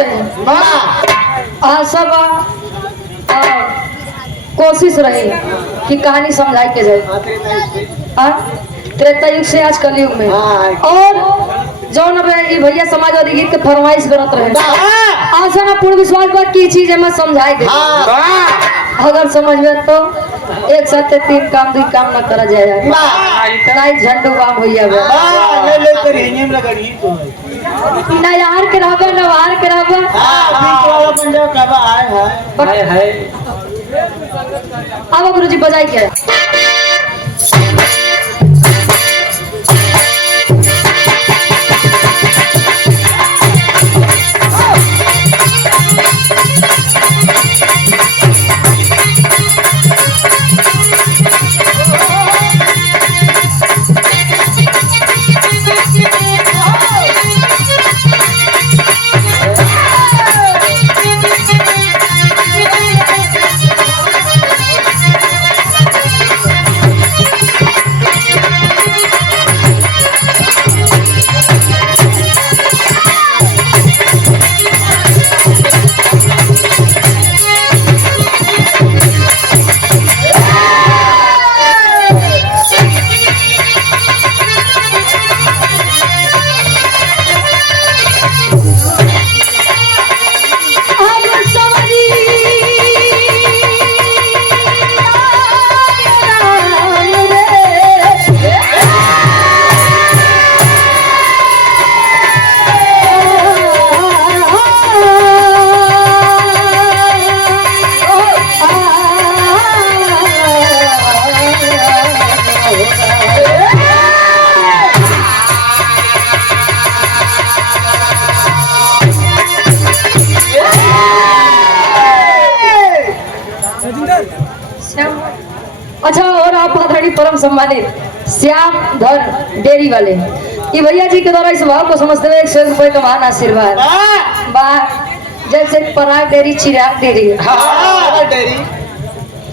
रहे आशा बा कोशिश रही कि कहानी समझाई के जाए त्रेता युग से आज कलयुग में। और जौन भैया समाजवादी गीत के फरमाइश करत रहे आशा ना पूर्ण विश्वास बा की चीज में समझाई दे। अगर समझ में तो एक साथ 3 काम 2 काम न करा जाए नहीं झंडू बाम भैया ना यार के रहबा ना वार के रहबा अब गुरुजी बजाई के अच्छा। और आप आदरणीय परम सम्मानित श्याम धन डेयरी वाले ये भैया जी के द्वारा इस भाव को समझते हुए 100 रुपए का महान आशीर्वाद जैसे पराग डेयरी चिराग डेयरी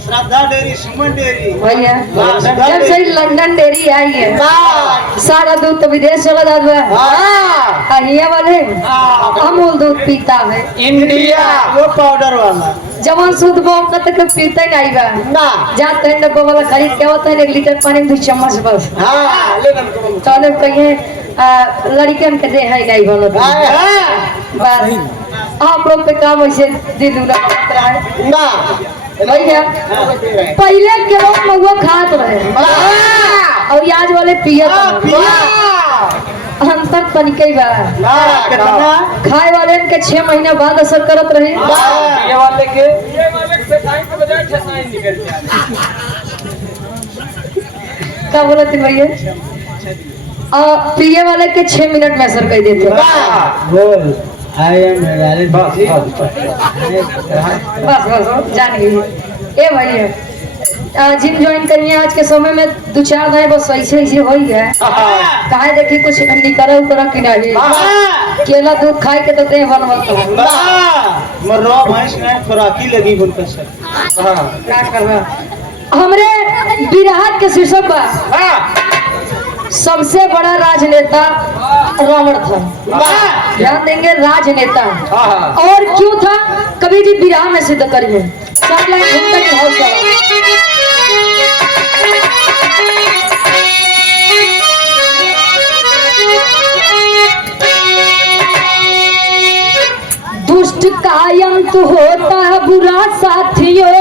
श्रद्धा डेयरी सुमन डेयरी भैया जब से लंदन डेयरी आई है सारा दूध तो विदेश चला जाता है। ये वाले अमूल दूध पीता है इंडिया वो पाउडर वाला जवान शुद्ध तक पीते नहीं बा ना जाते हैं डब्बा वाला खरीद के होता है 1 लीटर पानी में 2 चम्मच बस। तो कहिए लड़कियन के दे है नहीं बनता आप लोग पे काम वैसे दिल है ना भैया। पहले के लोग महुआ खात रहे और आज वाले पियत अंतर तनिके बा। खाए वाले के 6 महीने बाद असर करत रहे ये वाले के क्या बोलत थी भैया पिए वाले के 6 मिनट में असर कर देते बोल बस जान गई। ए भैया जिम ज्वाइन करिए आज के समय में 2-4 दिन बस ऐसे हो ही है कहा देखी कुछ निकरा उकरा कि नहीं केला दूध खाए के तो देह बनवत खुराकी लगी बोलकर सर क्या कर रहा हमरे बिरहाट के शीर्षक पर सबसे बड़ा राजनेता रावण था। ध्यान देंगे राजनेता और क्यों था कभी जी बिरहा में सिद्ध करिए सब लाइन घूमता के भाव से दुष्ट का अंत होता बुरा साथियों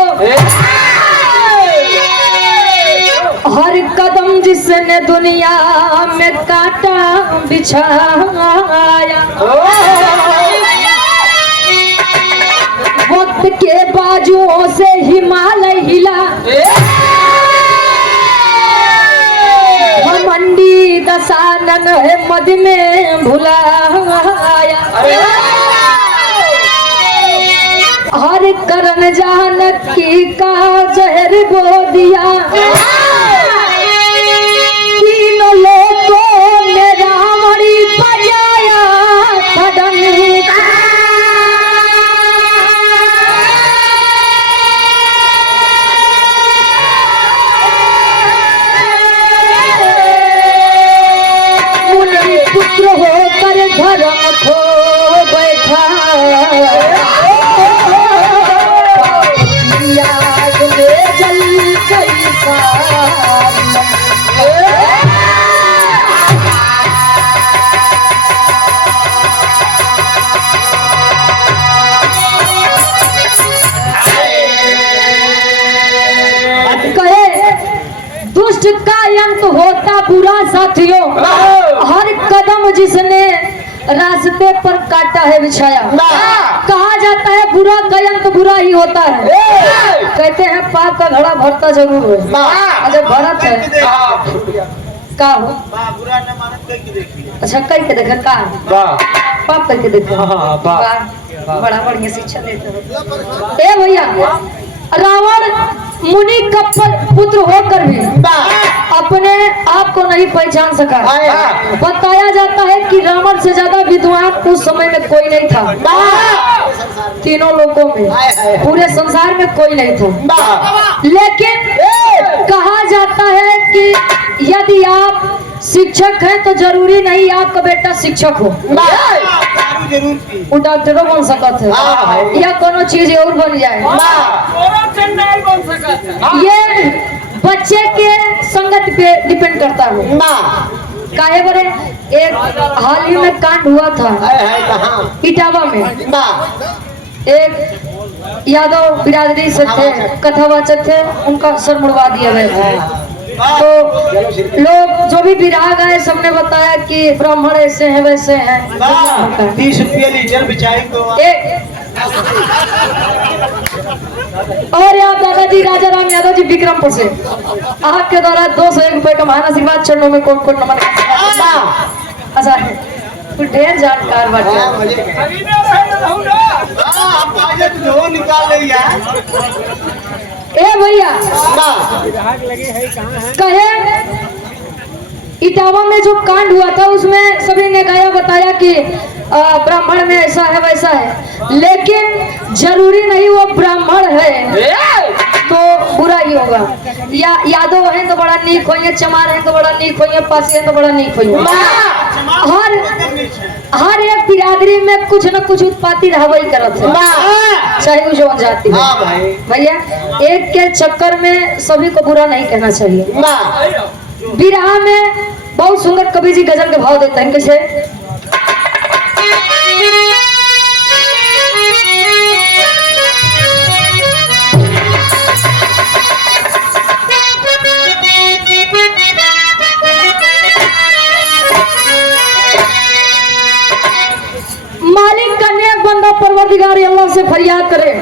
हर कदम जिसने दुनिया में काटा बिछाया वक्त के बाजुओं से हिमालय हिला मंडी दशानन है मद में भुलाया हर करण जानकी का जहर बो दिया तीनों लोगों में रावणी बजाया खड़ंग मुनि पुत्र होकर धर्म खो बैठा साथियों, हर कदम जिसने रास्ते पर काटा है बिछाया, कहा जाता है बुरा का अंत बुरा ही होता है। कहते हैं पाप का घड़ा भरता जरूर है। अरे भरत है का हो? बुरा न मानत कह के देखिए। अच्छा कह के देखे का पाप करके देखो। बड़ा बढ़िया शिक्षा देते हो। ए भैया, रावण मुनि का पुत्र होकर भी अपने आप को नहीं पहचान सका। बताया जाता है कि रावण से ज्यादा विद्वान उस समय में कोई नहीं था। तीनों लोगों में, पूरे संसार में कोई नहीं था। लेकिन कहा जाता है कि यदि आप शिक्षक हैं तो जरूरी नहीं आपका बेटा शिक्षक हो। वो डॉक्टरों बन सकत है या कोनो चीज और बन जाए। ये बच्चे के संगत पे डिपेंड करता है। काहे बरे एक हाल ही में कांड हुआ था इटावा में। एक यादव बिरादरी से थे, कथावाचक थे, उनका सर मुड़वा दिया गया। तो लोग जो भी विराग आए सबने बताया कि ब्राह्मण ऐसे हैं वैसे हैं। 30 रुपया लीटर बिचाई तो और आप दादाजी राजा राम यादव जी विक्रमपुर से आपके द्वारा 201 रुपए का महान आशीर्वाद चरणों में कोट कोट नमन। अच्छा तू ढेर जानकार निकाल रही है। ए भैया कहे इटावा में जो कांड हुआ था उसमें सभी ने गाया बताया कि ब्राह्मण में ऐसा है वैसा है, लेकिन जरूरी नहीं वो ब्राह्मण है तो बुरा ही होगा। या यादव है तो बड़ा नीक होइए, चमार है तो बड़ा नीक होइए, पासी है तो बड़ा नीक होइए। हर एक बिरादरी में कुछ न कुछ उत्पाती रहबई करत है, चाहे जो जाति है। भैया एक के चक्कर में सभी को बुरा नहीं कहना चाहिए। बिरहा में बहुत सुंदर कवि जी गजल के भाव देते हैं। कैसे? मालिक का नेक बंदा परवरदिगार अल्लाह से फरियाद करे,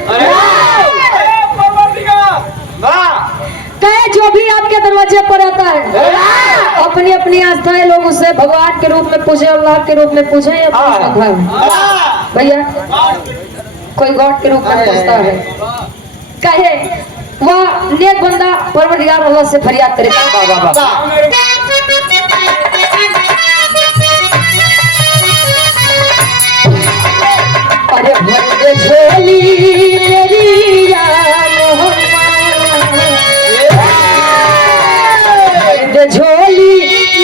कहे जो भी आपके दरवाजे पर आता है अपनी अपनी आस्थाएं लोग उसे भगवान के रूप में पूछे, अल्लाह के रूप में पूछे या भैया कोई गॉड के रूप में पूछता है। कहे वह नेक बंदा परवरदिगार अल्लाह से फरियाद करे। अरे भर झोली मेरी या मोहम्मद, झोली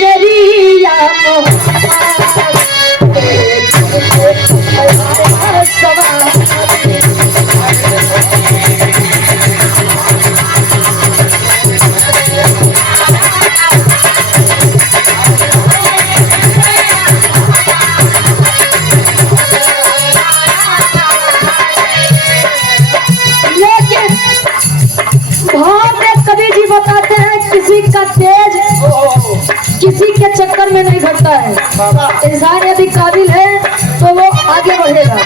मेरी या बताते हैं किसी का तेज किसी के चक्कर में नहीं घटता है। इंसान यदि काबिल है तो वो आगे बढ़ेगा।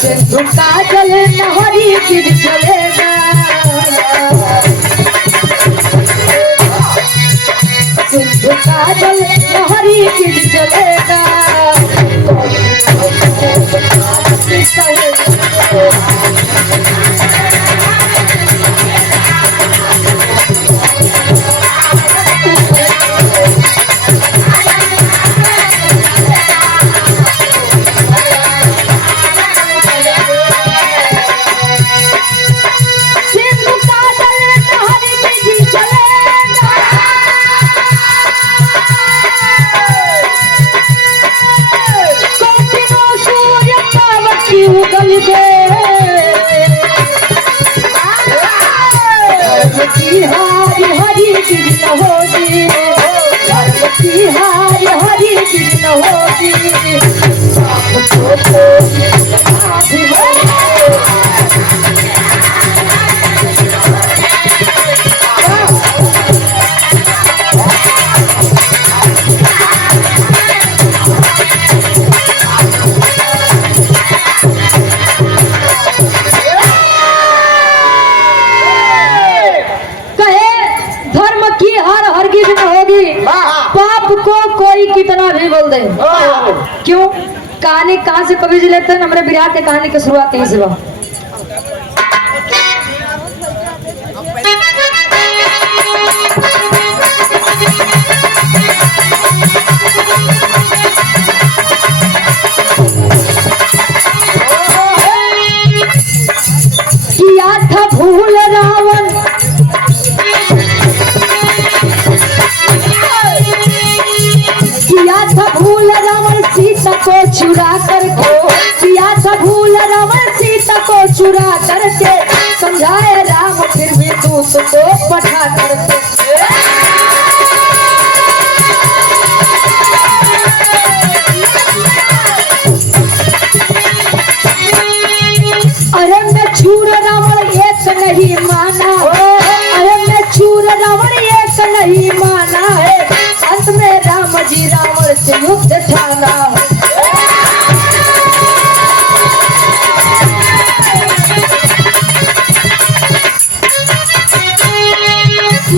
सिंधु का जल नहरी गिर चलेगा, सिंधु का जल नहरी गिर चलेगा। हरी हरी कृष्ण होगी, हरी हरी कृष्ण होगी। कितना भी बोल दे। क्यों? कहानी कहाँ से कवि जी लेते हैं? हमारे बिहार के कहानी की शुरुआत यहीं से हुआ। किया था भूल रावण, किया था भूल रावण सीता को चुरा करके, किया था भूल रावण सीता को चुरा करके, समझाए राम फिर भी दूत को पठा करके। अरे मैं चूर रावण एक नहीं माना, अरे मैं चूर रावण एक नहीं माना है, अंत में राम जी रावण से युद्ध ठाना।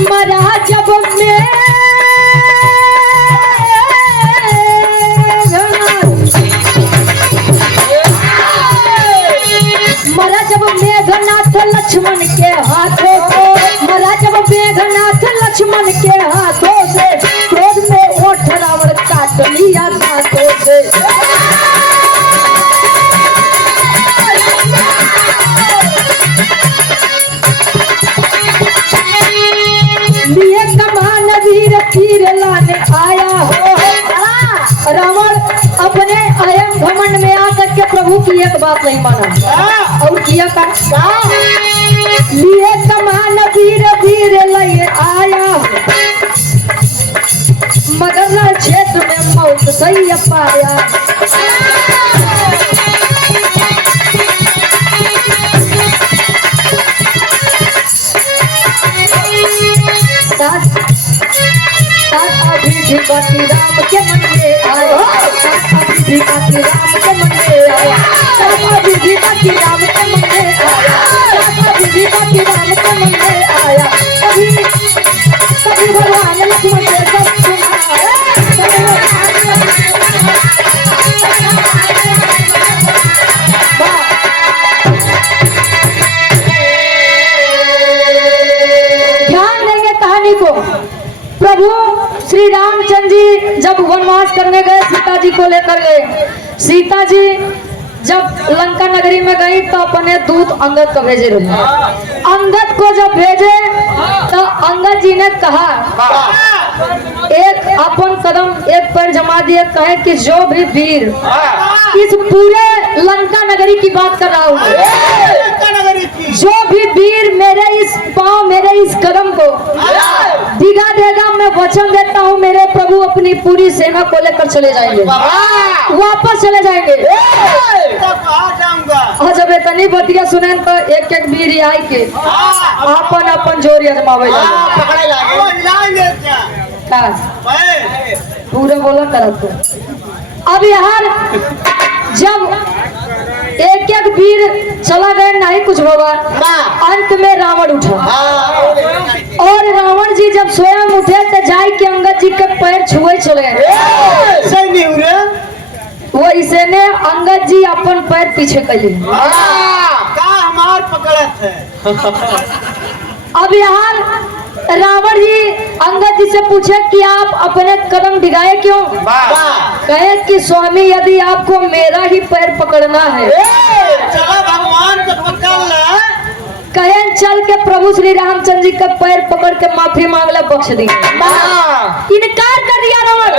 मरा जब मैं मरा जब मेघनाथ लक्ष्मण के हाथों से, मरा जब मेघनाथ लक्ष्मण के हाथों से, क्रोध में ओठ रावण काट लिया दांतों से। लिए कमान वीर तीर लाने आया हो। रावण अपने अयम घमंड में आकर के प्रभु की एक बात नहीं माना और किया का लिए कमान वीर वीर लिए आया, मगर क्षेत्र में मौत सही पाया। अभी बाकी राम के मन में आया, अभी बाकी राम के मन में आया, अभी बाकी राम के मन में आया, अभी बाकी राम के मन में आया। कभी कभी भगवान लक्ष्मण से सब सुनाया, ध्यान देंगे कहानी को। प्रभु श्री रामचंद्र जी जब वनवास करने गए, सीता जी को लेकर गए। सीता जी जब लंका नगरी में गई तो अपने दूत अंगद को भेजे रहे। अंगद को जब भेजे तो अंगद जी ने कहा, एक अपन कदम एक पैर जमा दिए, कहे कि जो भी वीर, इस पूरे लंका नगरी की बात कर रहा हूँ, जो भी वीर मेरे इस पांव, मेरे इस कदम को दिगा देगा, मैं वचन देता हूँ मेरे प्रभु अपनी पूरी सेना को लेकर चले जाएंगे, वापस चले जाएंगे। जब इतनी बतिया सुने तो एक एक वीर आई के अपन अपन जोर अजमावे पूरा बोला करत। अब यार जब एक एक वीर चला गए, नहीं कुछ होगा, अंत में रावण उठा और रावण जी जब स्वयं उठे तो जाए के अंगद जी के पैर छुए चले। वो इसे ने अंगद जी अपन पैर पीछे कले हमार पकड़त है। अब यहाँ रावण जी अंगद जी से पूछे कि आप अपने कदम डिगाए क्यों? कहे कि स्वामी यदि आपको मेरा ही पैर पकड़ना है, चलो भगवान को पकड़ ले। कहे चल के प्रभु श्री रामचंद्र जी का पैर पकड़ के माफी मांगला, बख्श दी। इनकार कर दिया रावण,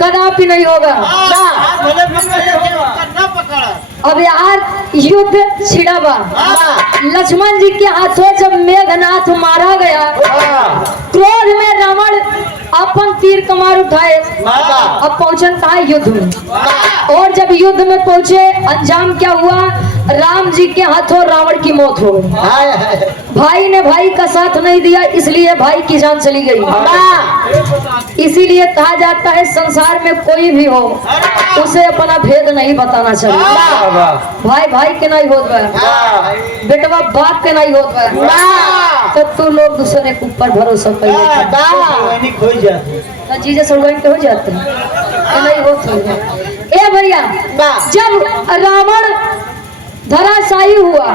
कदापि नहीं होगा। अब यार युद्ध छिड़ा बा। लक्ष्मण जी के हाथों जब मेघनाथ मारा गया, क्रोध में रावण अपन तीर कमार उठाए, अब पहुंचन कहा युद्ध में। और जब युद्ध में पहुंचे, अंजाम क्या हुआ? राम जी के हाथों रावण की मौत हो गई। भाई ने भाई का साथ नहीं दिया, इसलिए भाई की जान चली गई। इसीलिए कहा जाता है संसार में कोई भी हो उसे अपना भेद नहीं बताना चाहिए। भाई भाई के नहीं होत बा, बेटवा बाप के नहीं होत बा, तो तू लोग दूसरे के ऊपर भरोसा कर चीजें सड़वाइन के हो जाते हैं, नहीं होत। ए भैया, जब रावण धराशायी हुआ,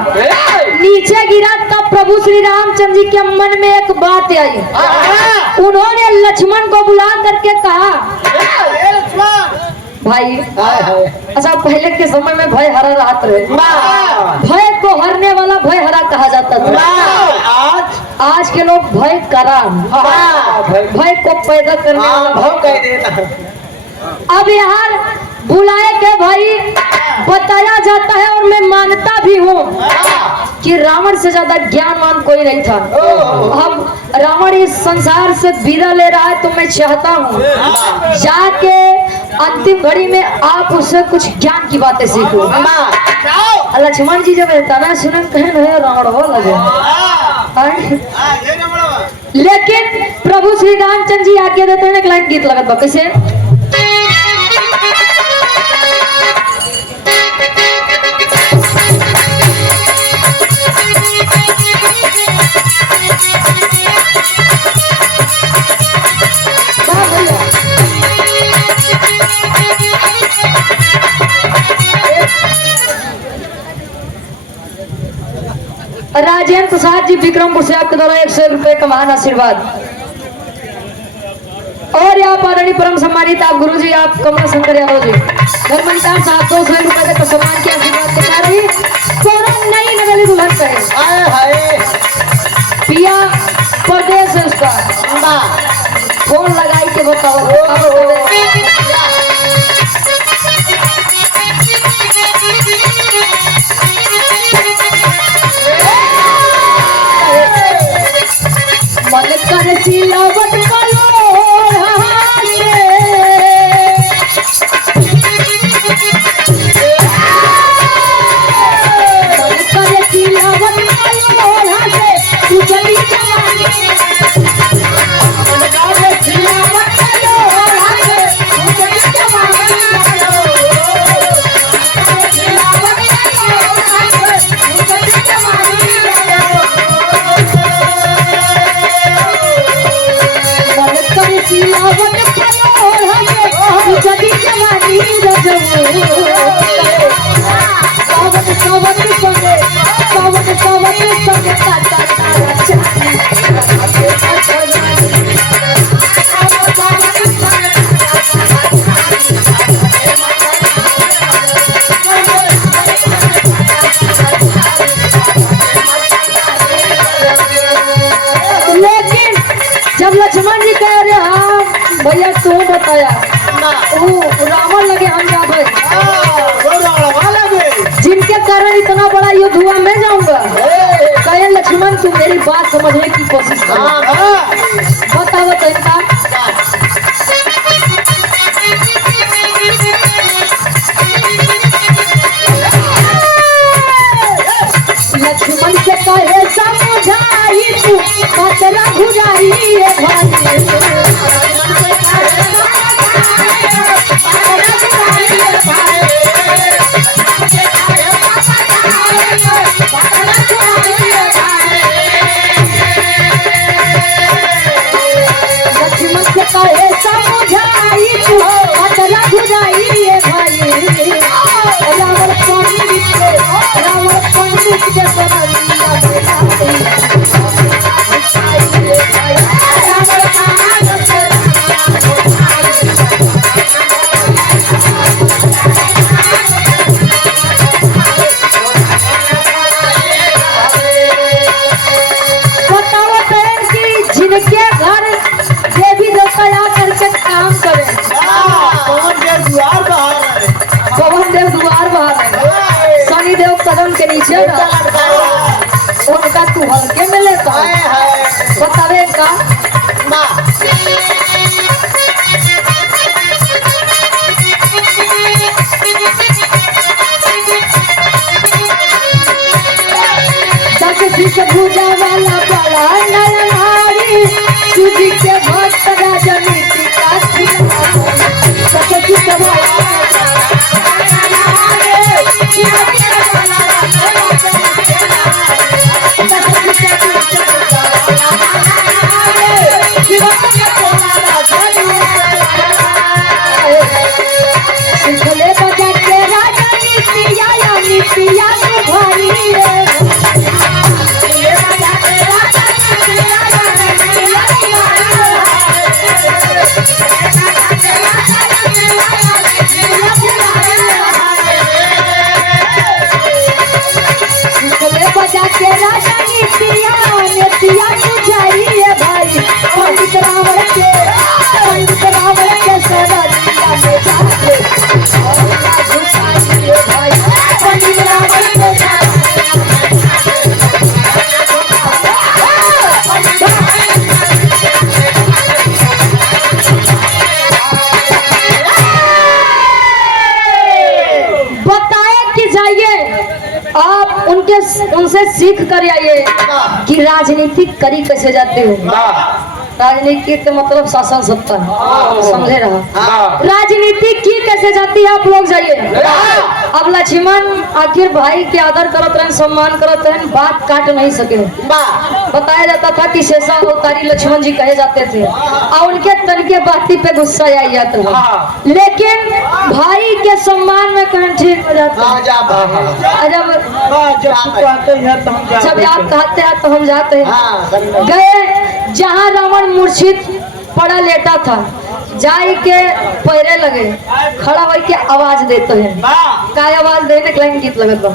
नीचे गिरा, तब प्रभु श्री रामचंद्र जी के मन में एक बात आई। उन्होंने लक्ष्मण को बुला करके कहा, भाई अच्छा पहले के समय में भय हरा राहत रहे, भय को हरने वाला भय हरा कहा जाता था। आज के लोग भय करा, भय को पैदा करने वाला भाव कह देता। अब यहाँ बुलाए के भाई बताया जाता है, और मैं मानता भी हूँ कि रावण से ज्यादा ज्ञानवान कोई नहीं था। अब रावण इस संसार से विदा ले रहा है, तो मैं चाहता हूँ जाके अंतिम घड़ी में आप उससे कुछ ज्ञान की बातें सीखो। लक्ष्मण जी जब तना सुनन कहे रावण हो लगे, लेकिन प्रभु श्री रामचंद्र जी आज्ञा देते हैं। एक लाइन गीत लगत बा, कैसे? राजेंद्र प्रसाद जी विक्रमपुर से आपके द्वारा 100 रुपए का महान आशीर्वाद। और यहाँ आदरणीय परम सम्मानित आप गुरु जी, आप कमला शंकर यादव जी, धर्मनितान साहब 200 रुपए का सम्मान के आशीर्वाद दिखा रही। नई नगरी दुल्हन कहे पिया प्रदेश है उसका, फोन लगाई के बताओ। मन कर सिलावट लक्ष्मण जी कह रहे हाँ भैया तू बताया रावण लगे हम जा भाई, जिनके कारण इतना बड़ा युद्ध हुआ मैं जाऊंगा। कहे लक्ष्मण तू मेरी बात समझने की कोशिश कर, बताओ तरीका। लक्ष्मण से कहे समझाई तू पतरा भुजाई कदम के नीचे उनका तू हल्के में लेता बतावे का आप उनसे सीख कर आइए कि राजनीति करी कैसे जाती हो। राजनीति के मतलब शासन सत्ता, समझे रहा। राजनीति की कैसे जाती है आप लोग जाइए। अब लक्ष्मण आखिर भाई के आदर करत रहे, सम्मान करत रहे, बात काट नहीं सके। बताया जाता था कि शेषा अवतारी लक्ष्मण जी कहे जाते थे और उनके तन के बाती पे गुस्सा आ जाता है, लेकिन भाई के सम्मान में कहीं ठीक हो जाता है। जब आप कहते हैं तो हम जाते हैं। गए जहाँ रावण मूर्छित पड़ा लेटा था, जाई के पैरे लगे, खड़ा हो के आवाज देते हैं। काय आवाज देने के लाइन गीत लगत बा।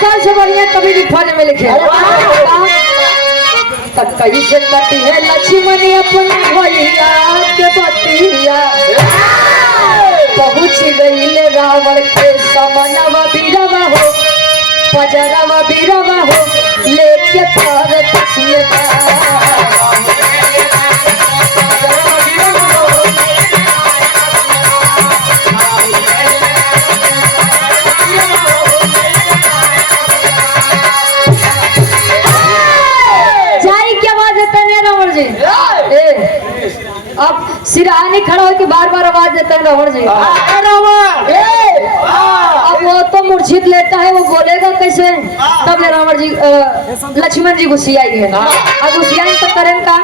कल से बढ़िया कभी भी फल में लिखे कैसे कटी है लक्ष्मण अपन भैया के बतिया, पहुँच गई रावण के समनवा बीरवा हो, पजरवा बीरवा हो, लेके तार जाई क्या बात देते हैं रावण जी। अब सिरहानी खड़ा होकर बार बार आवाज देता है रावण जी। अब वो तो मूर्छित लेता है, वो बोलेगा कैसे। तब ले रावण जी लक्ष्मण जी गुस्सियाई है। अब गुस्सियाई तो करें का।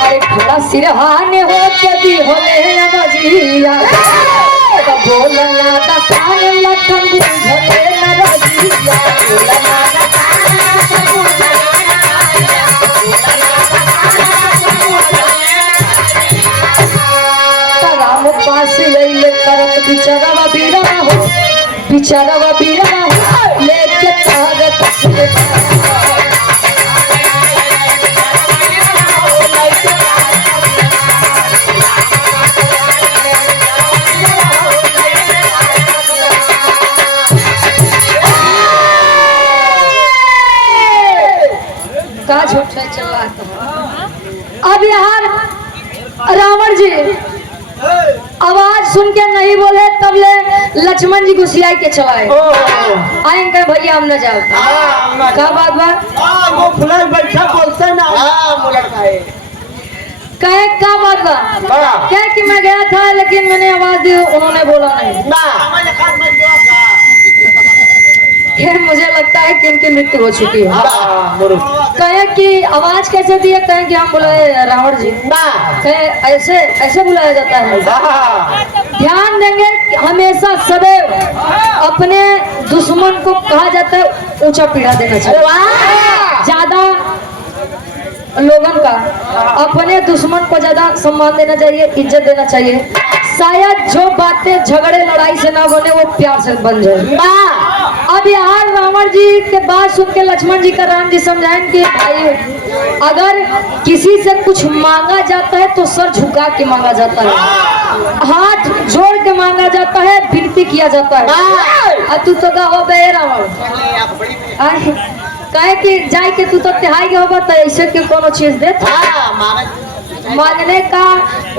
अरे थोड़ा सिरहाने हो के भी होले नजिया, बोलना दसान लखन बुझले नजिया, करत बिचारवा बीरवा हो, बिचारवा बीरवा हो, लेके तार तस्ले का झूठ है चल रहा था। अब यहाँ रावण जी आवाज सुन के नहीं बोले, तब ले लक्ष्मण जी गुस्सियाई के चलाए। आएंगे भैया हम न जाओ। क्या बात बैठा बोलते ना कहे क्या बात बा। क्या कि मैं गया था लेकिन मैंने आवाज दी, उन्होंने बोला नहीं। फिर मुझे लगता है कि इनकी मृत्यु हो चुकी है। कहे कि आवाज कैसे दिए, कहे कि हम बुलाए रावण जी। कहे ऐसे ऐसे बुलाया जाता है। ध्यान देंगे कि हमेशा सदैव अपने दुश्मन को कहा जाता है ऊंचा पीढ़ा देना चाहिए। ज्यादा लोगों का अपने दुश्मन को ज्यादा सम्मान देना चाहिए, इज्जत देना चाहिए। शायद जो बातें झगड़े लड़ाई से ना बने वो प्यार से बन जाए। अब यहाँ रावण जी के बात सुन के लक्ष्मण जी का राम जी समझाएं कि भाई अगर किसी से कुछ मांगा जाता है तो सर झुका के मांगा जाता है, हाथ जोड़ के मांगा जाता है, विनती किया जाता है। तू तो हो बे रावण कहे कि जाए के तू तो तिहाई होगा तो ऐसे के कोनो चीज दे। मांगने का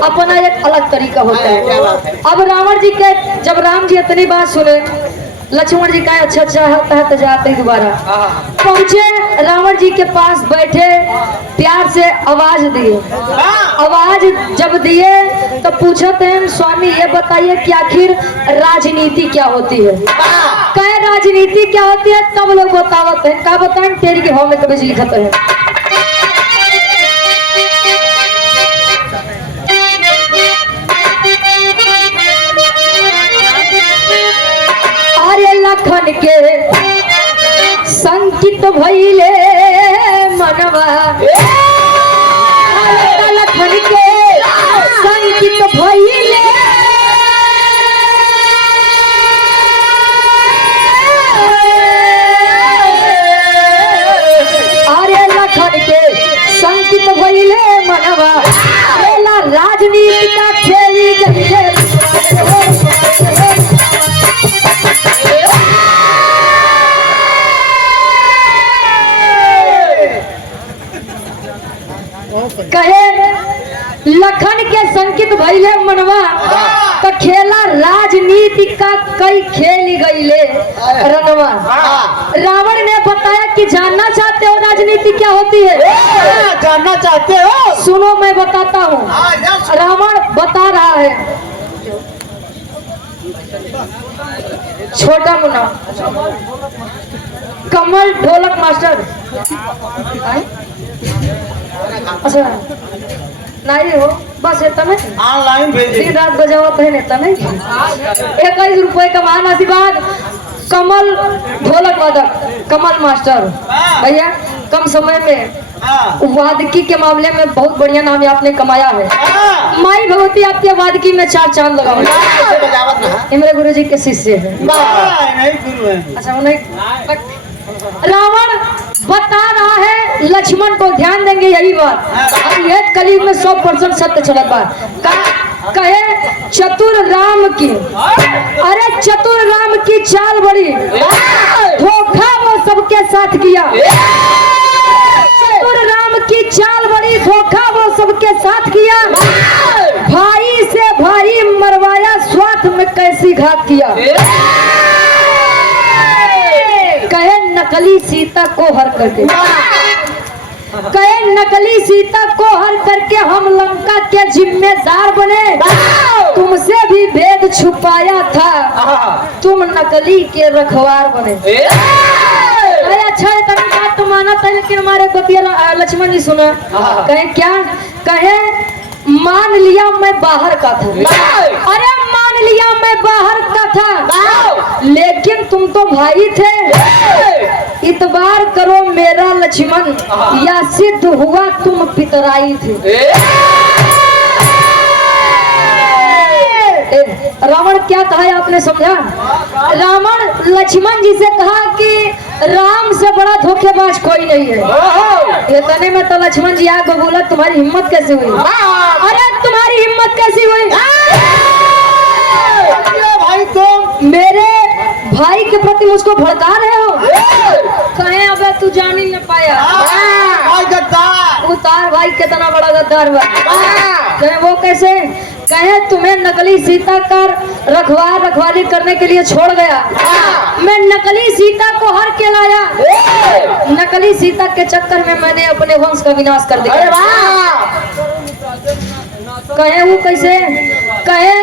अपना एक अलग तरीका होता है। अब रावण जी के जब राम जी इतनी बात सुने, लक्ष्मण जी का अच्छा अच्छा होता है तो जाते दोबारा पहुंचे रावण जी के पास, बैठे प्यार से आवाज दिए। आवाज जब दिए तो पूछते हैं स्वामी ये बताइए कि आखिर राजनीति क्या होती है। कहे राजनीति क्या होती है, तब लोग बतावत है। क्या बताएं तेरी के भाव में कभी लिखते हैं। लखन के संकित भइले मनवा, लखन के संकित भइले अरे लखन के संकित भइले मनवा, राजनीति का खेली गई। कहे लखन के संकित भइले मनवा तो खेला राजनीति का कई खेल गईले रनवा। रावण ने बताया कि जानना चाहते हो राजनीति क्या होती है? जानना चाहते हो? सुनो मैं बताता हूँ। रावण बता रहा है। छोटा मुन्ना कमल ढोलक मास्टर अच्छा नहीं हो बस इतना नहीं ऑनलाइन भेजिए। दिन रात बजावत है नेता नहीं 21 रुपए का महान आशीर्वाद कमल ढोलक वादक कमल मास्टर भैया कम समय में वादकी के मामले में बहुत बढ़िया नाम आपने कमाया है। माई भगवती आपके वादकी में 4 चांद लगाओ। मेरे गुरु जी के शिष्य है। अच्छा वो नहीं रावण बता रहा है लक्ष्मण को ध्यान देंगे यही बात। ये कलयुग में 100% सत्य चलत बात कहे चतुर राम की। अरे चतुर राम की चाल बड़ी धोखा वो सबके साथ किया। चतुर राम की चाल बड़ी धोखा वो सबके साथ किया। भाई से भाई मरवाया स्वार्थ में कैसी घात किया। कहे नकली सीता को हर करके कहे नकली सीता को हर करके हम लंका के जिम्मेदार बने। तुमसे भी भेद छुपाया था तुम नकली के रखवार बने। अरे अच्छा है तभी बात तो माना था लेकिन हमारे बतिया लक्ष्मण जी सुना। कहे क्या कहे मान लिया मैं बाहर का था। अरे मान लिया मैं बाहर का था लेकिन तुम तो भाई थे। इतबार करो मेरा लक्ष्मण या सिद्ध हुआ तुम पितराई थे। रावण क्या कहा है आपने समझा? रावण लक्ष्मण जी से कहा कि राम से बड़ा धोखेबाज कोई नहीं है। इतने में तो लक्ष्मण जी आगे बोला तुम्हारी हिम्मत कैसे हुई? अरे तुम्हारी हिम्मत कैसी हुई? भाई तुम मेरे भाई के प्रति मुझको भड़का रहे हो। कहे अबे तू जान ही न पाया। गद्दार उतार भाई कितना बड़ा गद्दार हुआ। कहे वो कैसे? कहे तुम्हें नकली सीता का रखवाली करने के लिए छोड़ गया। मैं नकली सीता को हर के लाया। नकली सीता के चक्कर में मैंने अपने वंश का विनाश कर दिया। कहे वो कैसे? कहे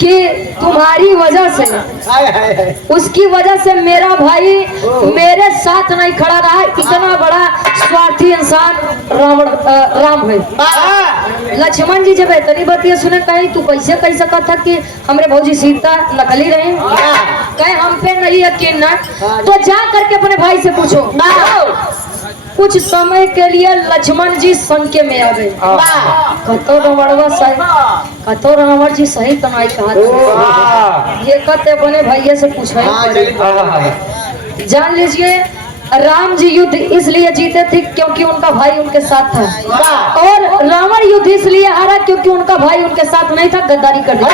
कि तुम्हारी वजह से उसकी वजह से मेरा भाई मेरे साथ नहीं खड़ा रहा। इतना बड़ा स्वार्थी इंसान राम है। लक्ष्मण जी जब इतनी बातें सुने कहीं तू कैसे कह सका था कि हमारे भौजी सीता नकली रही? कहे हम पे नहीं यकीन ना तो जा करके अपने भाई से पूछो। कुछ समय के लिए लक्ष्मण जी संके में आ गए। कतो रावण जी सही कमाई कहा ये कहते अपने भैया से पूछा। जान लीजिए राम जी युद्ध इसलिए जीते थे क्योंकि उनका भाई उनके साथ था और रावण युद्ध इसलिए हारा क्योंकि उनका भाई उनके साथ नहीं था, गद्दारी कर दी।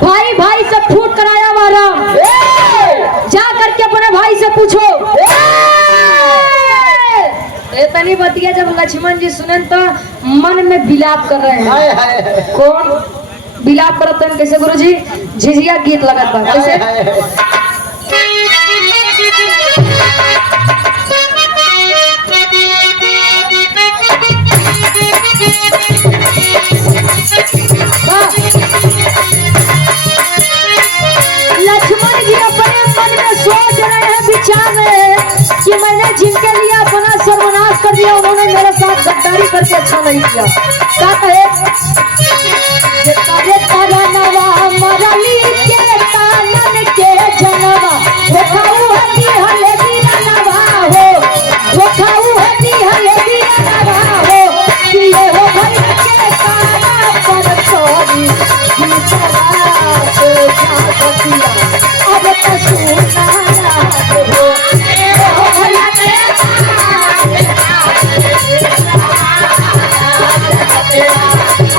भाई भाई से फूट कराया हुआ राम। जा करके अपने भाई से पूछो। इतनी बतिया जब लक्ष्मण जी सुने तो मन में विलाप कर रहे हैं। कौन विलाप करते हैं? कैसे गुरु जी? झिझिया गीत लगता है कैसे? लक्ष्मण जी अपने मन में सोच रहे हैं विचार रहे हैं कि मैंने जिनके लिए अपना सर्वनाश कर दिया उन्होंने मेरे साथ गद्दारी करके अच्छा नहीं किया। क्या कहे?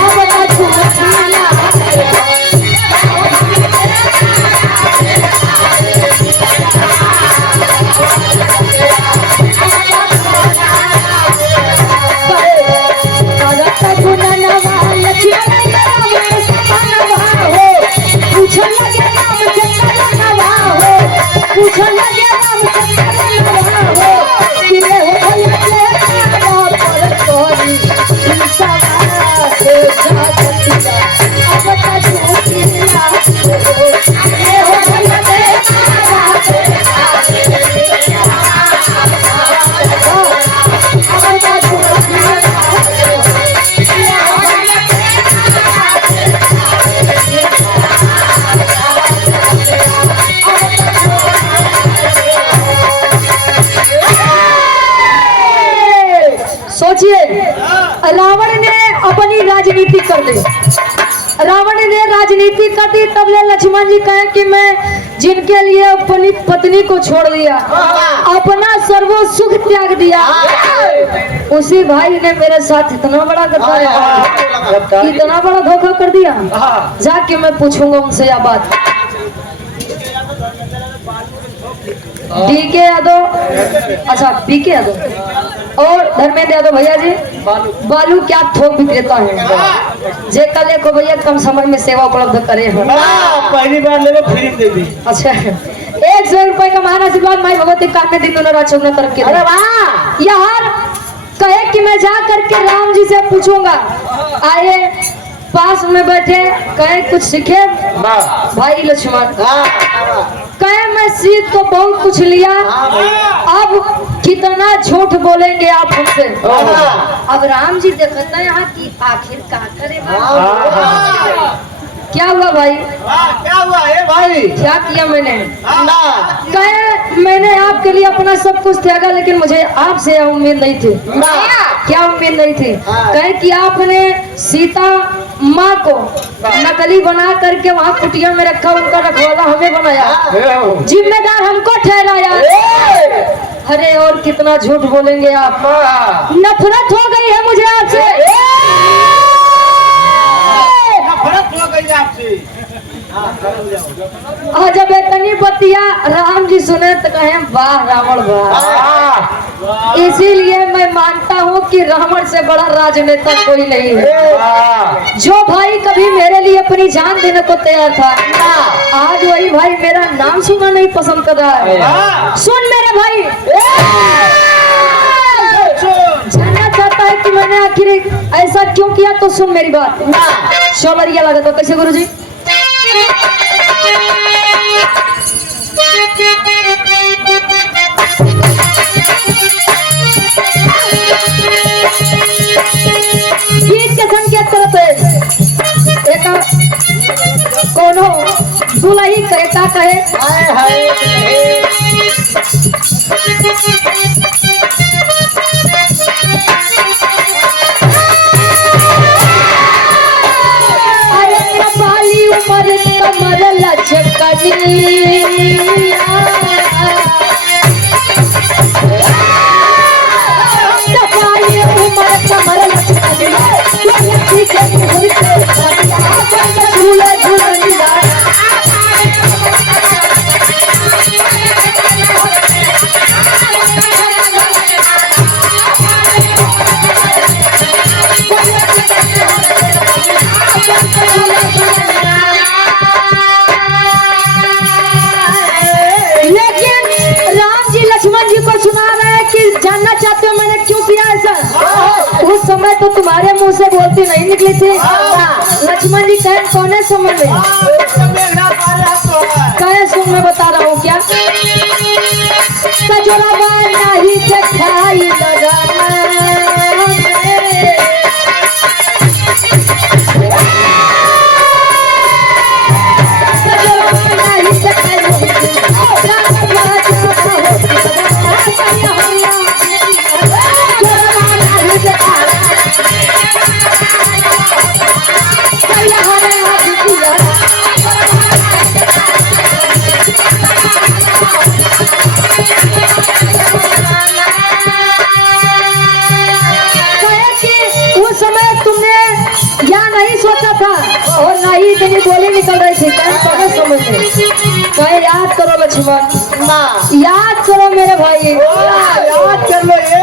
अब सोचिए, रावण ने अपनी राजनीति कर दी, रावण ने राजनीति कर दी, तब ले लक्ष्मण जी कहे कि मैं जिनके लिए अपनी पत्नी को छोड़ दिया, अपना सर्व सुख त्याग दिया, उसी भाई ने मेरे साथ इतना बड़ा गद्दार, इतना बड़ा धोखा कर दिया। जाके मैं पूछूंगा उनसे यह बात। डीके यादव, अच्छा बीके यादव और धर्मेंद्र यादव भैया जी, बालू क्या थोक विक्रेता है जे कल को भैया कम समय में सेवा उपलब्ध करे हो। पहली बार ले फ्री दे दी। अच्छा 100 रुपए का महान आशीर्वाद माई भगवती काम में दिन दोनों रात तरफ के। अरे वाह, यार कहे कि मैं जा करके राम जी से पूछूंगा, आए पास में बैठे, कहे कुछ सीखे भाई लक्ष्मण, कहे मैं सीख तो बहुत कुछ लिया, अब कितना झूठ बोलेंगे आप हमसे। अब राम जी देखता है यहाँ की आखिर क्या करे, क्या हुआ भाई, क्या हुआ है भाई, क्या किया मैंने, कहे मैंने आपके लिए अपना सब कुछ त्यागा, लेकिन मुझे आपसे यह उम्मीद नहीं थी। क्या उम्मीद नहीं थी, कहे कि आपने सीता माँ को नकली बना करके वहाँ कुटिया में रखा, उनका रखवाला हमें बनाया, जिम्मेदार हमको ठहराया। अरे और कितना झूठ बोलेंगे आप, नफरत हो गई है मुझे आपसे, नफरत हो गई आपसे। जब इतनी बतिया राम जी सुने तो कहे वाह रावण वाह। इसीलिए मैं मानता हूँ कि रावण से बड़ा राजनेता कोई नहीं है। जो भाई कभी मेरे लिए अपनी जान देने को तैयार था, आज वही भाई मेरा नाम सुनना नहीं पसंद कर रहा है। सुन मेरे भाई, जानना चाहता है कि मैंने आखिर ऐसा क्यों किया, तो सुन मेरी बात। शोलरिया लगा तो कैसे गुरुजी, गीत के संकेत करत है, एक कोनो दुलही कहता कहे उमर कमर लचकनी, उमर कमर लचकनी, समय तो तुम्हारे मुंह से बोलती नहीं निकली थी। लक्ष्मण जी कहे कौने समय में, कहे सुन मैं बता रहा हूँ क्या, सजोरा नहीं दिखाई और ना ही तेरी बोली निकल रही थी, समझ में कहे याद करो लक्ष्मण, याद करो मेरे भाई, याद कर लो ये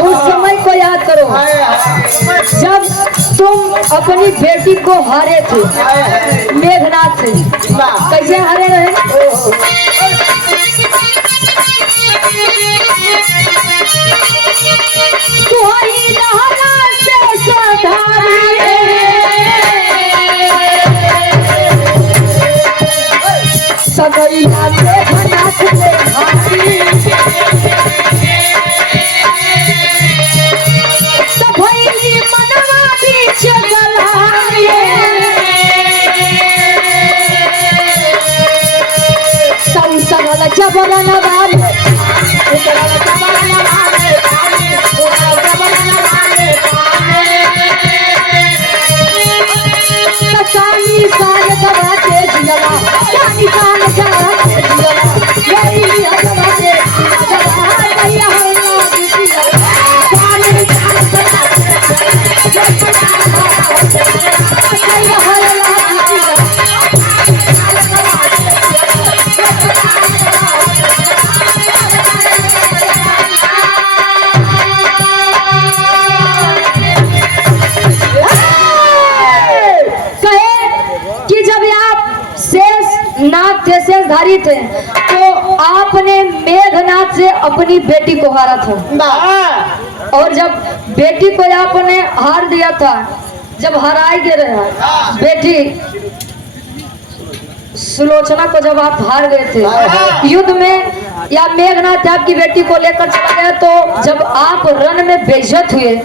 उस समय को याद करो जब तुम अपनी बेटी को हारे थे मेघनाथ से। कैसे हारे रहे, तुम्हारी लहरा से सधारी सगैया मेघनाथ से हारी, सभैली मनवा बीच गलाए, शेषधारी थे, तो आपने मेघनाथ से अपनी बेटी को हारा था। और जब बेटी को आपने हार दिया था, जब हराई गए रहे बेटी सुलोचना को, जब आप हार गए थे युद्ध में, या मेघनाथ आपकी बेटी को लेकर चला गया, तो जब आप रण में बेइज्जत हुए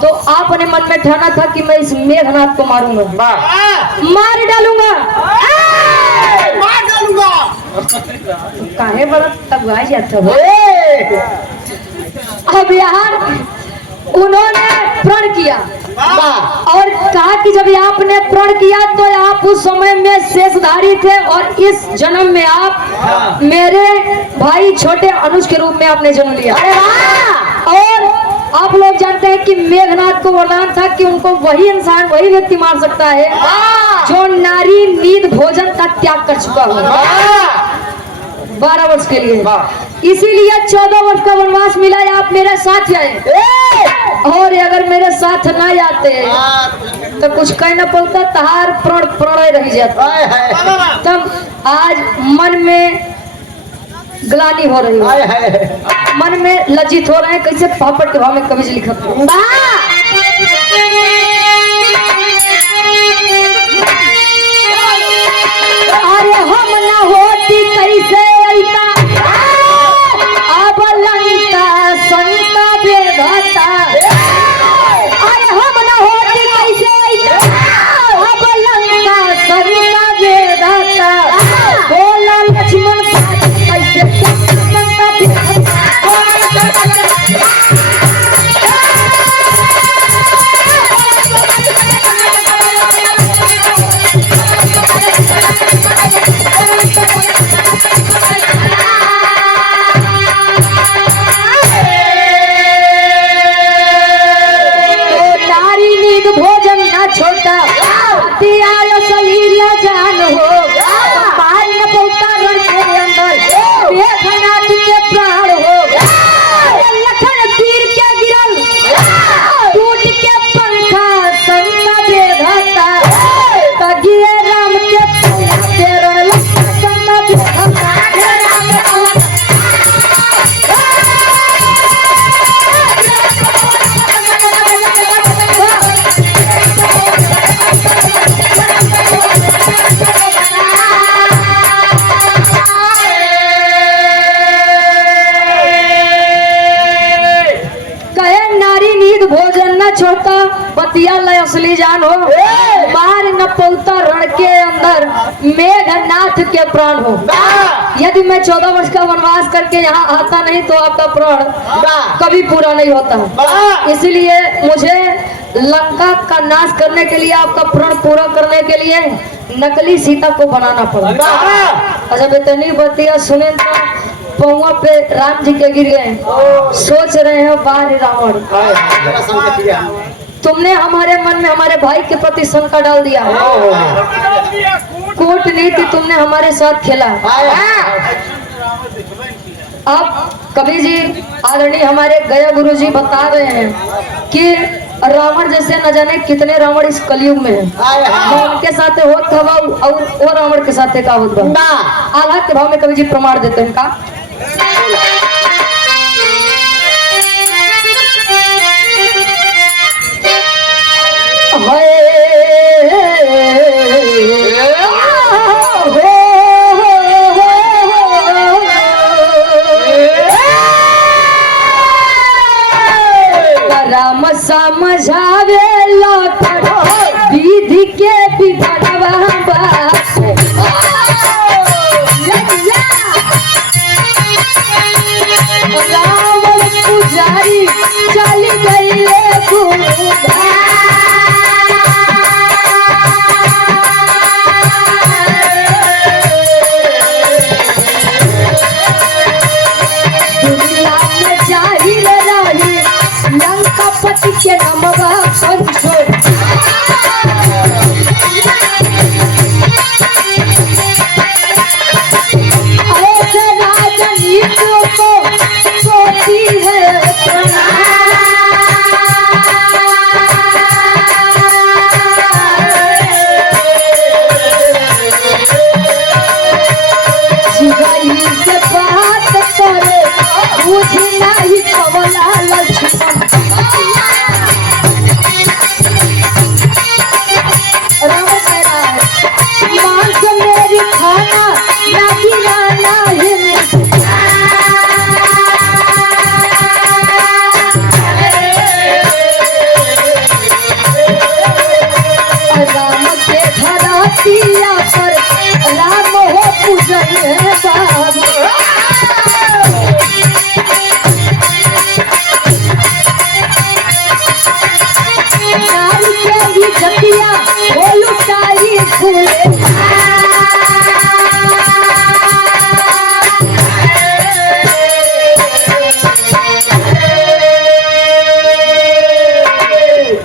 तो आपने मन में ठाना था कि मैं इस मेघनाथ को मारूंगा, मार डालूंगा। काहे बड़ा तगड़ा जाता है। अब यहाँ उन्होंने प्रण किया और कहा कि जब आपने प्रण किया तो आप उस समय में शेषधारी थे, और इस जन्म में आप मेरे भाई छोटे अनुज के रूप में आपने जन्म लिया। और आप लोग जानते हैं कि मेघनाथ को वरदान था कि उनको वही इंसान, वही व्यक्ति मार सकता है जो नारी नींद भोजन का त्याग कर चुका हो 12 वर्ष के लिए। इसीलिए 14 वर्ष का वनवास मिला, आप मेरे साथ आए। और अगर मेरे साथ ना आते तो कुछ कहना पड़ता, तहार प्रण प्रणय रह जाता। तब आज मन में ग्लानि हो रही है, मन में लज्जित हो रहे हैं, कैसे पापड़ के भाव में कवि लिखा। अरे हम ना होती कैसे अब लंका संता बेघता, अरे हम ना होती कैसे अब लंका संता बेघता, बोला लक्ष्मण कैसे संता बेघता। छोटा बतिया लय असली जान हो, मार न पौता रण के अंदर मेघनाथ के प्राण हो। यदि मैं 14 वर्ष का वनवास करके यहाँ आता नहीं तो आपका प्राण कभी पूरा नहीं होता। इसलिए मुझे लंका का नाश करने के लिए, आपका प्रण पूरा करने के लिए नकली सीता को बनाना पड़ा। अच्छा इतनी बतिया सुने तो पौवा पे राम जी के गिर गए, सोच रहे हो बार रावण, तुमने हमारे मन में हमारे भाई के प्रति शंका डाल दिया, कूटनीति तुमने हमारे साथ खेला। अब कवि जी आदरणीय हमारे गया गुरु जी बता रहे हैं कि रावण जैसे न जाने कितने रावण इस कलयुग में है। उनके साथ होत हवा और वो रावण के साथ का होत बा। आघात के भाव में कवि जी प्रमाण देते हैं का राम समझावे विधि के बिगड़वा रावण पुजारी चल गई पति के नमवा पंचो ऐसे राजनीतियों को सोती है नहीं पवला लक्ष्मण। रावण कह रहा है मांस मेरी खाना ना गिराना है राम के धरातिया पर राम हो पूजन है बाबू। नारी के भी जतिया हो लुटाई फूले।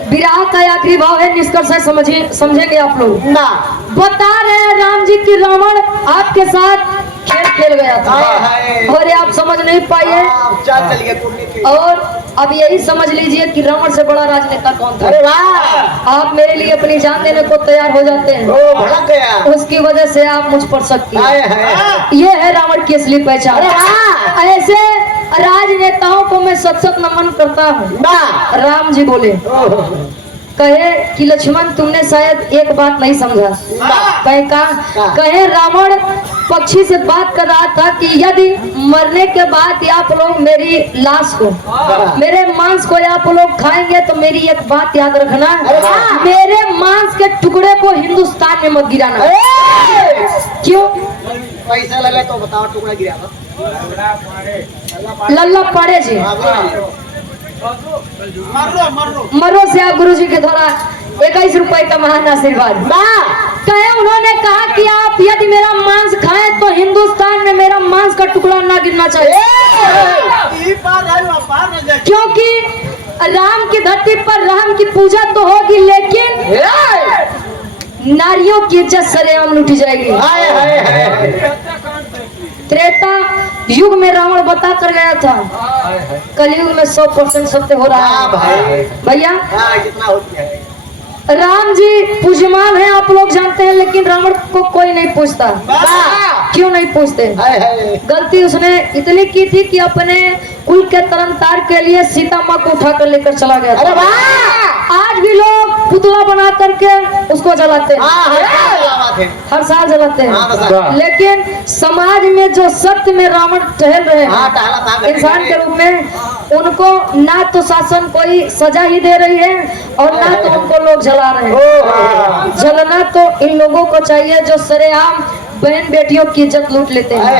विराह का आखिरी भाव है, निष्कर्ष है, समझिए समझेंगे आप लोग। ना बता रहे हैं राम जी की रावण आपके साथ खेल खेल गया था हाय। और ये आप समझ नहीं पाए। चल गए कुर्नी के। और अब यही समझ लीजिए कि रावण से बड़ा राजनेता कौन था। अरे वाह, आप मेरे लिए अपनी जान देने को तैयार हो जाते हैं, ओ भड़क गया। उसकी वजह से आप मुझ पर शक्ति हाय है। हाय। ये है रावण की असली पहचान। अरे वाह। ऐसे राजनेताओं को मैं सत सत नमन करता हूँ। ना राम जी बोले, कहे कि लक्ष्मण तुमने शायद एक बात नहीं समझा। कहे कहे रावण पक्षी से बात कर रहा था कि यदि मरने के बाद आप लोग मेरी लाश को, मेरे मांस को आप लोग खाएंगे तो मेरी एक बात याद रखना, मेरे मांस के टुकड़े को हिंदुस्तान में मत गिराना। क्यों? पैसा लगे तो बताओ, टुकड़ा गिरा लल्ला पड़े जी मरो से आप गुरु जी के द्वारा 21 रुपए का महान आशीर्वाद। कहे उन्होंने कहा कि आप यदि मेरा मांस खाएं तो हिंदुस्तान में मेरा मांस का टुकड़ा ना गिरना चाहिए, क्योंकि राम की धरती पर राम की पूजा तो होगी लेकिन नारियों की इज्जत सरेआम लूटी जाएगी। त्रेता युग में रावण बता कर गया था, कलयुग में 100% सत्य हो रहा है। भैया राम जी पूजमान है, आप लोग जानते हैं, लेकिन रावण को कोई नहीं पूछता। क्यों नहीं पूछते? गलती उसने इतनी की थी कि अपने कुल के तरनतार के लिए सीता माँ को उठा कर लेकर चला गया था। आज भी लोग पुतला बना करके उसको जलाते हैं, हर साल जलाते हैं, लेकिन समाज में जो सत्य में रावण टहल रहे हैं इंसान के रूप में, उनको ना तो शासन कोई सजा ही दे रही है और ना तो उनको लोग जला रहे हैं। जलना तो इन लोगों को चाहिए जो सरेआम बहन बेटियों की इज्जत लूट लेते हैं।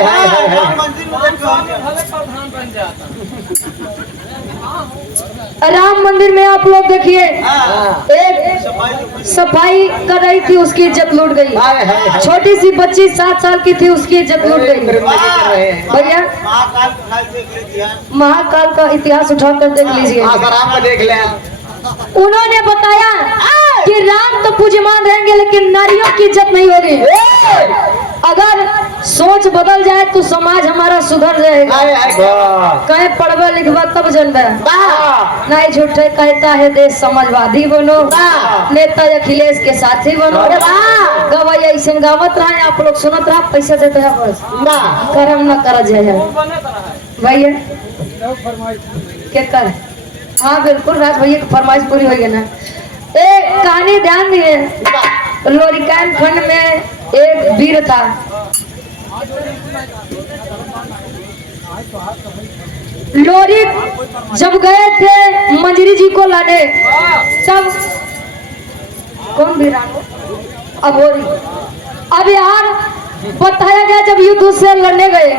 राम मंदिर में आप लोग देखिए, एक सफाई कर रही थी, उसकी इज्जत लूट गई। छोटी सी बच्ची 7 साल की थी, उसकी इज्जत लूट गई। भैया महाकाल का इतिहास उठाकर देख लीजिए। उन्होंने बताया कि राम तो पूजमान रहेंगे लेकिन नारियों की इज्जत नहीं होगी। अगर सोच बदल जाए तो समाज हमारा सुधर जाएगा। कहे पढ़वा लिखवा तब जनबे, नहीं झूठे कहता है देश समाजवादी बनो, नेता अखिलेश के साथी बनो। गवैया ऐसे गावत रहे, आप लोग सुनत रहा, पैसा देते हैं बस, कर्म न कर जाए। भैया क्या कर, हाँ बिल्कुल राज भैया की फरमाइश पूरी हो गई ना। एक कहानी ध्यान दिए, लोरिकान खंड में एक वीर था। लोरी जब गए थे मंजरी जी को लाने, तब कौन वीर? अभोरी। अब यार बताया गया जब युद्ध से लड़ने गए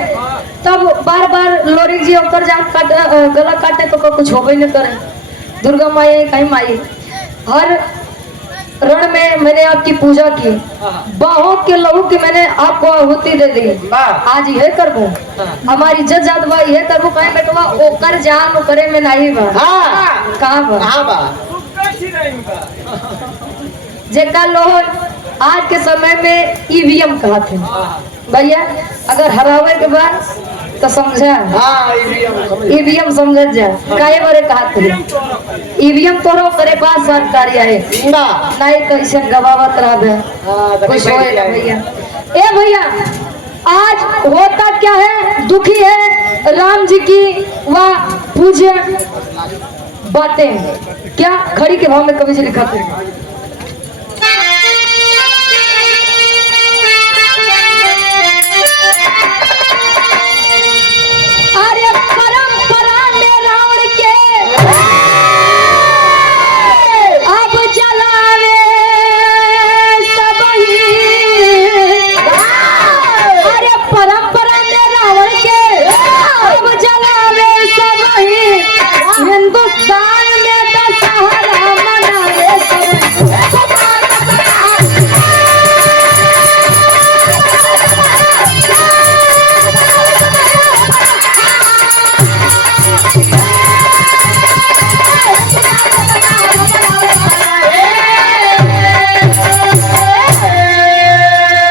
तब बार बार लोरी जी होकर गला काटे तो कुछ हो ही नहीं करे। दुर्गा माई कहीं माई, हर रण में मैंने आपकी पूजा की, बाहों के लहू की मैंने आपको आहुति दे दी। आज ये करबो, हमारी इज्जत जात बा, ये करबो कहीं बेटवा ओकर जान करे में नहीं बा। कहां बा जेका लोग आज के समय में ईवीएम कहते हैं। भैया अगर हरावे के बाद तो समझा, ईवीएम समझ जा काहे बारे कहते हैं। ईवीएम तोरो करे पास सरकारी है नहीं, कैसे गवावत रहे कुछ होए ना भैया। ए भैया आज होता क्या है, दुखी है राम जी की वह पूज्य बातें क्या घड़ी के भाव में कवि जी लिखा थे। अरे परंपरा में रावण के अब जलावे सबही। अरे परंपरा में रावण के अब जलावे सबही। हिंदुस्तान में दशहरा मनावे सबही।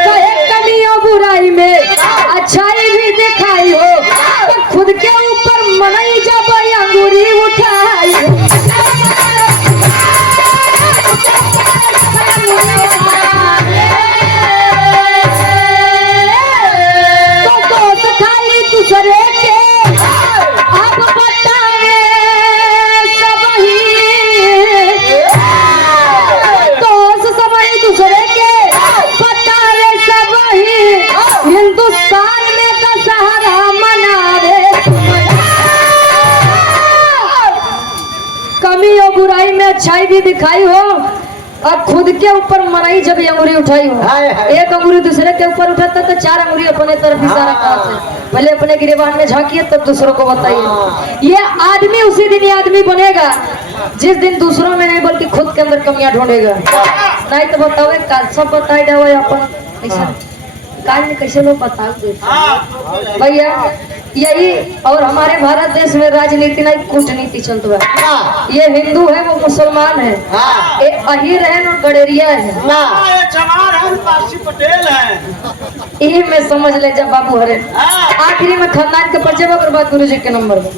कहे कमियों बुराई में अच्छाई भी दिखाई हो, तो खुद के ऊपर मनई जब अंगूरी उठाई हो। तो दोस्त खाली दूसरे के अब बतावे सबही। दोस्त समय दूसरे के बतावे सबही। हिंदुस्तान में दशहरा मनावे। कमी और बुराई में अच्छाई भी दिखाई हो, और खुद के ऊपर मनई जब अंगूरी उठाई हो। हाय, हाय। एक अंगूरी दूसरे के ऊपर उठाता तो चार अंगूरी अपने तरफ इशारा करते। पहले अपने गिरेबान में झांकिए तब दूसरों को बताइए। ये आदमी उसी दिन ये आदमी बनेगा जिस दिन दूसरों में नहीं बल्कि खुद के अंदर कमियां ढूंढेगा। नहीं तो बताओ सब बताई जाओ अपन ऐसा काज में कैसे लोग बता देते भैया। यही और हमारे भारत देश में राजनीति नहीं कूटनीति चलता है। ये हिंदू है वो मुसलमान है, ये अहीर है और गडेरिया है। ये चमार है पारसी पटेल है। यही में समझ ले जब बाबू हरे आखिरी में खानदान के परिचय और बात गुरु जी के नंबर में।